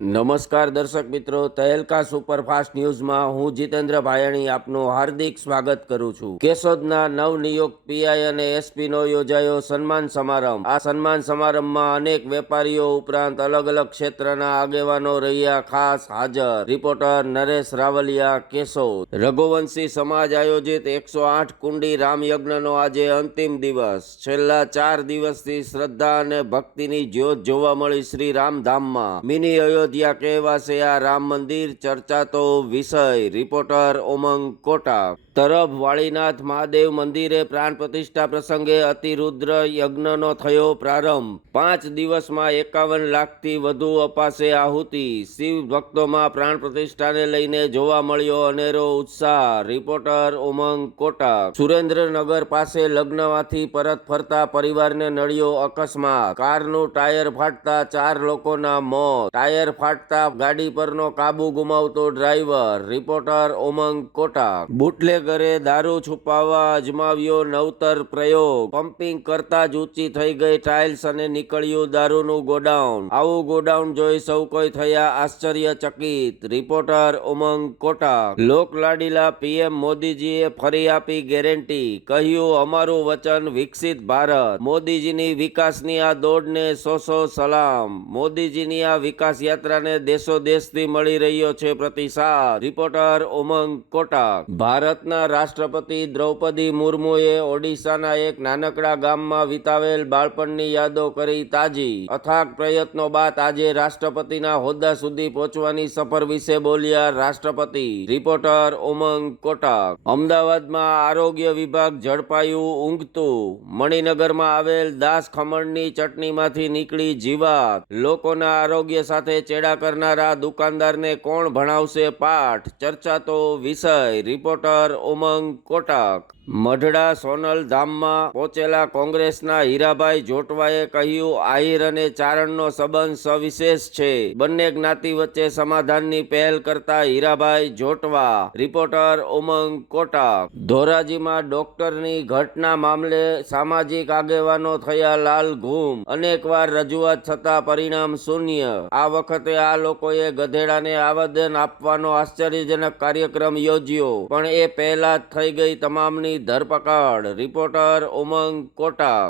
નમસ્કાર દર્શક મિત્રો, તહેલકા સુપરફાસ્ટ ન્યૂઝમાં હું જીતેન્દ્ર ભાયાણી આપનું હાર્દિક સ્વાગત કરું છું। કેશોદના નવનિયુક્ત પીઆઈ અને એસપીનો યોજાયો સન્માન સમારંભ। આ સન્માન સમારંભમાં અનેક વેપારીઓ ઉપરાંત અલગ અલગ ક્ષેત્રના આગેવાનો રહ્યા ખાસ હાજર। રિપોર્ટર નરેશ રાવલિયા, કેશોદ। રઘુવંશી સમાજ આયોજિત 108 કુંડી રામયજ્ઞનો આજે અંતિમ દિવસ। છેલ્લા 4 દિવસથી શ્રદ્ધા અને ભક્તિની જ્યોત જોવા મળી શ્રી રામધામમાં। મિની અયોધ્યા કહેવાશે આ રામ મંદિર, ચર્ચાતો વિષય। રિપોર્ટર ઉમંગ કોટા। તરફ વાળીનાથ મહાદેવ મંદિરે પ્રાણ પ્રતિષ્ઠા પ્રસંગે અતિરુદ્ર યજ્ઞનો થયો પ્રારંભ। 5 દિવસમાં 51 લાખથી વધુ અપાશે આહુતિ। શિવ ભક્તોમાં પ્રાણ પ્રતિષ્ઠાને લઈને જોવા મળ્યો અનેરો ઉત્સાહ। રિપોર્ટર ઉમંગ કોટા। સુરેન્દ્રનગર પાસે લગ્નમાંથી પરત ફરતા પરિવારને નડ્યો અકસ્માત। કારનું ટાયર ફાટતા 4 લોકોના મોત। ટાયર ફાટતા ગાડી પરનો કાબુ ગુમાવતો ડ્રાઈવર। રિપોર્ટર ઉમંગ કોટા। બુટલેગરે દારૂ છુપાવવા અજમાવ્યો નવતર પ્રયોગ। પમ્પિંગ કરતા જ ઊંચી થઈ ગઈ ટાઇલ્સ અને નીકળ્યું દારૂનું ગોડાઉન। આવું ગોડાઉન જોઈ સૌ કોઈ થયા આશ્ચર્યચકિત। રિપોર્ટર ઉમંગ કોટા। લોકલાડીલા પીએમ મોદીજીએ ફરી આપી ગેરંટી, કહ્યું અમારું વચન વિકસિત ભારત। મોદીજીની વિકાસની આ દોડને સો સલામ। મોદીજીની આ વિકાસ યાત્રાને દેશો દેશથી મળી રહ્યો છે પ્રતિસાદ। રિપોર્ટર ઉમંગ કોટા। ભારતના રાષ્ટ્રપતિ દ્રૌપદી મુર્મુએ ઓડિશાના એક નાનકડા ગામમાં વિતાવેલ બાળપણની યાદો કરી તાજી। અથાગ પ્રયત્નો બાદ આજે રાષ્ટ્રપતિના હોદ્દા સુધી પહોંચવાની સફર વિશે બોલ્યા રાષ્ટ્રપતિ। રિપોર્ટર ઉમંગ કોટા। અમદાવાદમાં આરોગ્ય વિભાગ ઝડપાયું ઊંઘતું। મણિનગરમાં આવેલ દાસ ખમણની ચટણીમાંથી નીકળી જીવાત। લોકોના આરોગ્ય સાથે ચેડા કરનારા દુકાનદારને કોણ ભણાવશે પાઠ? ચર્ચાતો વિષય। રિપોર્ટર ઉમંગ કોટક। મઢડા સોનલ ધામમાં પહોંચેલા કોંગ્રેસના હીરાભાઈ જોટવાએ કહ્યું આહિર અને ચારણનો સંબંધ સવિશેષ છે। બંને જ્ઞાતિ વચ્ચે સમાધાનની પહેલ કરતા હીરાભાઈ જોટવા। રિપોર્ટર ઉમંગ કોટક। ધોરાજીમાં ડોક્ટરની ઘટના મામલે સામાજિક આગેવાનો થયા લાલઘૂમ। અનેકવાર રજૂઆત છતાં પરિણામ શૂન્ય। આ વખતે આ લોકોએ ગધેડાને આવેદન આપવાનો આશ્ચર્યજનક કાર્યક્રમ યોજ્યો, પણ એ પહેલા જ થઈ ગઈ તમામની ધરપકડ। રિપોર્ટર ઉમંગ કોટા।